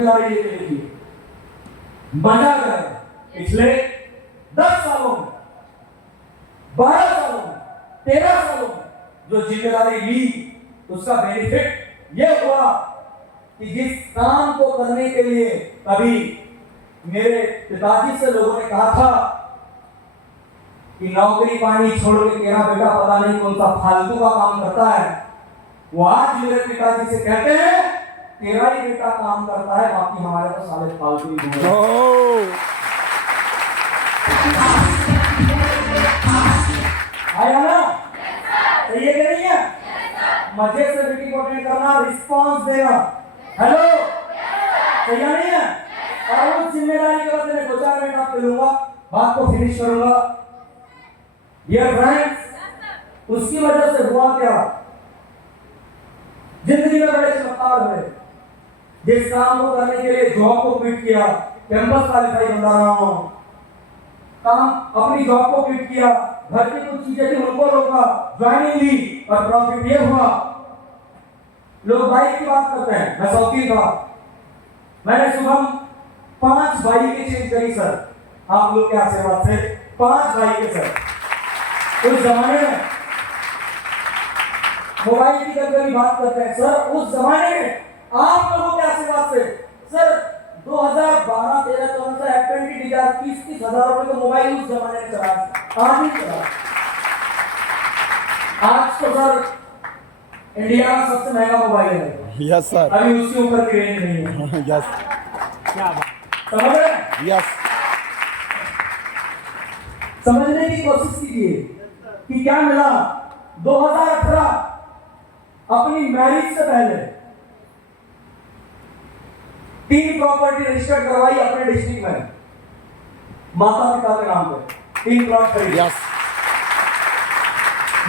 मजा गया पिछले 10 सालों में, 12 सालों में, 13 सालों में जो जिम्मेदारी ली उसका बेनिफिट यह हुआ कि जिस काम को करने के लिए कभी मेरे पिताजी से लोगों ने कहा था कि नौकरी पानी छोड़ के तेरा बेटा पता नहीं कौन सा फालतू का काम करता है, वो आज मेरे पिताजी से कहते हैं तेरा ही बेटा काम करता है, बाकी हमारे तो सारे फालतू ही हैं। आया ना? सही है कि नहीं है? मजे से मीटिंग को अटेंड करना, रिस्पॉन्स देना। हेलो, सही है नहीं है? और उस जिम्मेदारी के बाद मैं 2-4 मिनट आपको लूंगा, बात को फिनिश करूंगा। डियर फ्रेंड्स, उसकी वजह से हुआ क्या? जिंदगी में बड़े चमत्कार हुए। जिस काम को करने के लिए जॉब को क्विट किया, कैंपस क्वालिफाई बना रहा हूं, काम अपनी जॉब को क्विट किया, घर की कुछ चीजें थी उनको रोका, ज्वाइनिंग ली और प्रॉफिट ये हुआ। लोग बाइक की बात करते हैं, मैं शौकीन था, मैंने सुबह 5 बाइकें चेंज करी सर, आप लोग के आशीर्वाद से 5 बाइकें सर। उस जमाने में मोबाइल की जब कभी बात करते हैं सर, उस जमाने में आप लोगों के आशीर्वाद से सर 2012-13-14 30,000 30,000 रुपए तो मोबाइल उस जमाने में चला, आज ही चला। आज तो सर इंडिया का सबसे महंगा मोबाइल है। Yes sir. अभी उसके ऊपर की रेंज नहीं है। यस। क्या बात, समझ रहे हैं? यस। समझने की कोशिश कीजिए कि क्या मिला। 2018 अपनी मैरिज से पहले 3 प्रॉपर्टी रजिस्टर करवाई अपने डिस्ट्रिक्ट में, माता पिता के नाम पे 3 प्लॉट खरीदे। यस।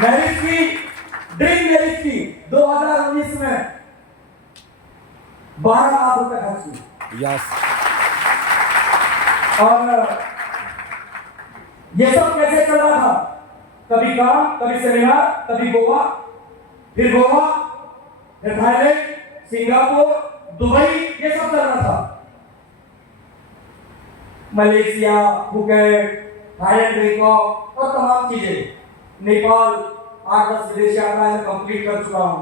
मैरिज की, ड्रीम मैरिज की 2019 में 12 लाख रुपए खर्च की। यस। और ये सब कैसे चल रहा था? कभी काम, कभी सेमिनार, कभी गोवा, फिर थाईलैंड, सिंगापुर, दुबई, ये सब चल रहा था। मलेशिया, फुकेट, थाईलैंड, बैंकॉक और तमाम चीजें, नेपाल, 8-10 विदेश यात्राएं मैं कंप्लीट कर चुका हूं।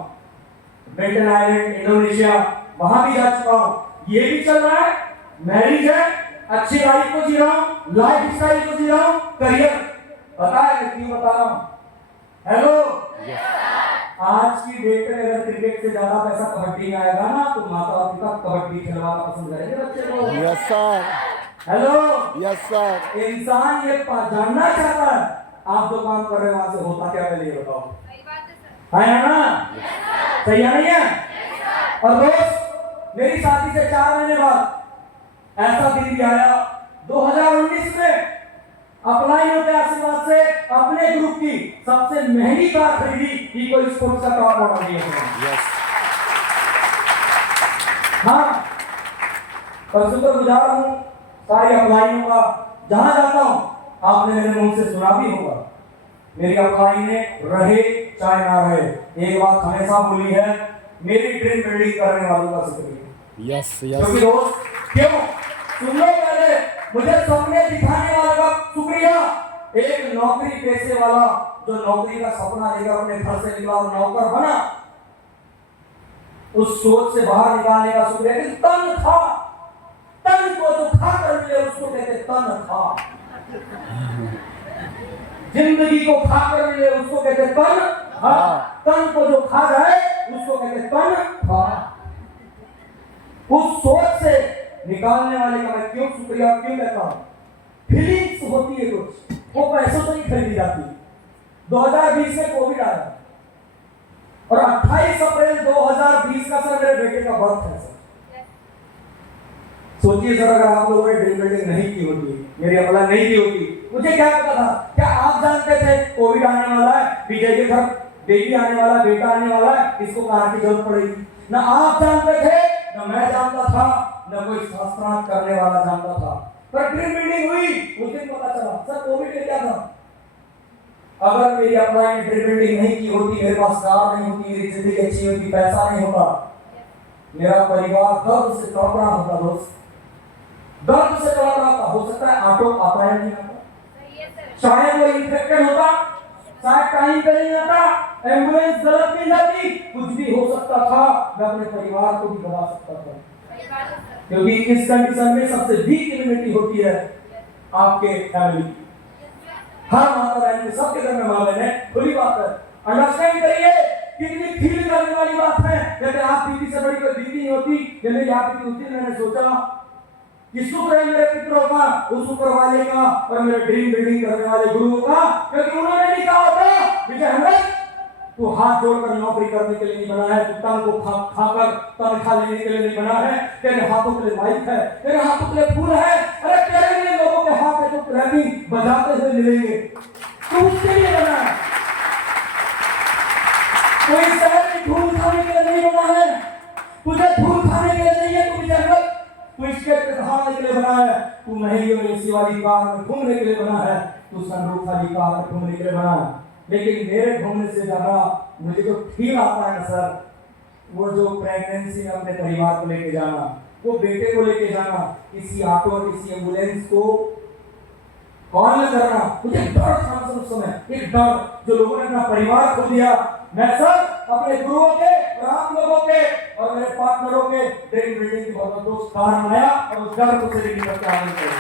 ब्रिटेन आइलैंड, इंडोनेशिया, वहां भी जा चुका हूं। ये भी चल रहा है, मैरिज है, अच्छी लाइफ को जी रहा हूं, लाइफ स्टाइल को जी रहा हूं, करियर। पता है मैं क्यों बता रहा हूं? हेलो, आज की डेट में अगर क्रिकेट से ज्यादा पैसा कबड्डी में आएगा ना, तो माता पिता कबड्डी खिलवाना पसंद करेंगे बच्चे को। Yes sir. Hello, yes sir. इंसान ये जानना चाहता है आप जो काम कर रहे हो वहां से होता क्या, पहले ये बताओ। है ना? सही है नहीं है? और दोस्त, मेरी शादी से 4 महीने बाद ऐसा दिन भी आया 2019 में, अपलाइयों के आशीर्वाद से अपने ग्रुप की सबसे महंगी कार खरीदी, इको स्पोर्ट्स का टॉप मॉडल दिया। यस। हाँ, पर शुक्रगुजार हूं सारी अपलाइयों का। जहां जाता हूं आपने मेरे मुंह से सुना भी होगा, मेरी अपलाई ने रहे चाहे ना रहे, एक बात हमेशा बोली है, मेरी ड्रीम बिल्डिंग करने वालों का शुक्रिया। यस। क्योंकि दोस्त, क्यों सुन लो, पहले मुझे सपने दिखाने वाले का शुक्रिया। एक नौकरी पेशे वाला जो नौकरी का सपना लेकर अपने घर से निकला और नौकर बना, उस सोच से बाहर निकालने का शुक्रिया। कि तनख्वाह, तन को जो खा कर मिले उसको कहते तनख्वाह, जिंदगी को खा कर मिले उसको कहते तनख्वाह, तन को जो खा जाए उसको कहते तनख्वाह। उस सोच से निकालने वाले का मैं क्यों शुक्रिया क्यों कहता हूं? फीलिंग्स होती है कुछ, वो पैसों से ही खरीदी जाती है। 2020 में कोविड आया और 28 अप्रैल 2020 का सर मेरे बेटे का बर्थ है सर। सोचिए सर, अगर आप लोगों ने ड्रीम बिल्डिंग नहीं की होती, मेरी अप्लाई नहीं की होती, मुझे क्या पता था? क्या आप जानते थे कोविड आने वाला है, विजय के घर बेबी आने वाला, बेटा आने वाला है, इसको कार की जरूरत पड़ेगी? ना आप जानते थे, ना मैं जानता था, ना कोई शास्त्रार्थ करने वाला जानता था। पर ड्रीम बिल्डिंग हुई, उस दिन पता चला सर कोविड में क्या था। अगर मेरी अप्लाई ड्रीम बिल्डिंग नहीं की होती, मेरे पास कार नहीं होती, मेरी जिंदगी अच्छी होती, पैसा नहीं होता, मेरा परिवार दर्द से तड़प रहा होता दोस्त, दर्द से तड़प रहा था। हो सकता है ऑटो आता है नहीं आता, शायद वो इन्फेक्टेड होता, शायद टाइम पे नहीं आता, एम्बुलेंस गलत मिल जाती, कुछ भी हो सकता था। मैं अपने परिवार को भी गवा सकता था, क्योंकि इस कंडीशन में सबसे वीक इम्यूनिटी होती है आपके फैमिली की। हर माता बहन के सबके घर में मां बहन है, खुली बात है। अंडरस्टैंड करिए कितनी फील करने वाली बात है। कहते आप बीवी से बड़ी कोई बीवी नहीं होती। कि मेरी आपकी उस दिन मैंने सोचा कि शुक्र है मेरे पितरों का, उस ऊपर वाले का और मेरे ड्रीम बिल्डिंग करने वाले गुरुओं का, क्योंकि उन्होंने नहीं कहा होता विजय हमें तू हाथ जोड़कर नौकरी करने के लिए नहीं बना है, तू तन को खाकर तनख्वाह लेने के लिए नहीं बना है। तेरे हाथों के लिए माइक है, तेरे हाथों के लिए फूल है, अरे तेरे लिए लोगों के हाथ में तो क्लैपिंग बजाते हुए मिलेंगे, तू उसके लिए बना है। कोई शहर में धूल खाने के लिए नहीं बना है, तुझे धूल खाने के लिए नहीं है, तू जन्नत तू इसके खाने के लिए बना है, तू महंगी और एसी वाली कार में घूमने के लिए बना है, तू सनरूफ वाली कार में घूमने के लिए बना है। लेकिन मेरे घूमने से ज्यादा मुझे जो फील आता है ना सर, वो जो प्रेगनेंसी में अपने परिवार को लेके जाना, वो बेटे को लेके जाना, किसी ऑटो और किसी एम्बुलेंस को कॉल न करना, मुझे डर था उस समय, एक डर जो लोगों ने अपना परिवार खो दिया। मैं सर अपने गुरुओं के और आप लोगों के और मेरे पार्टनरों के ड्रीम बिल्डिंग की बहुत दोस्त कार बनाया और उस डर को से लेकर आगे बढ़े।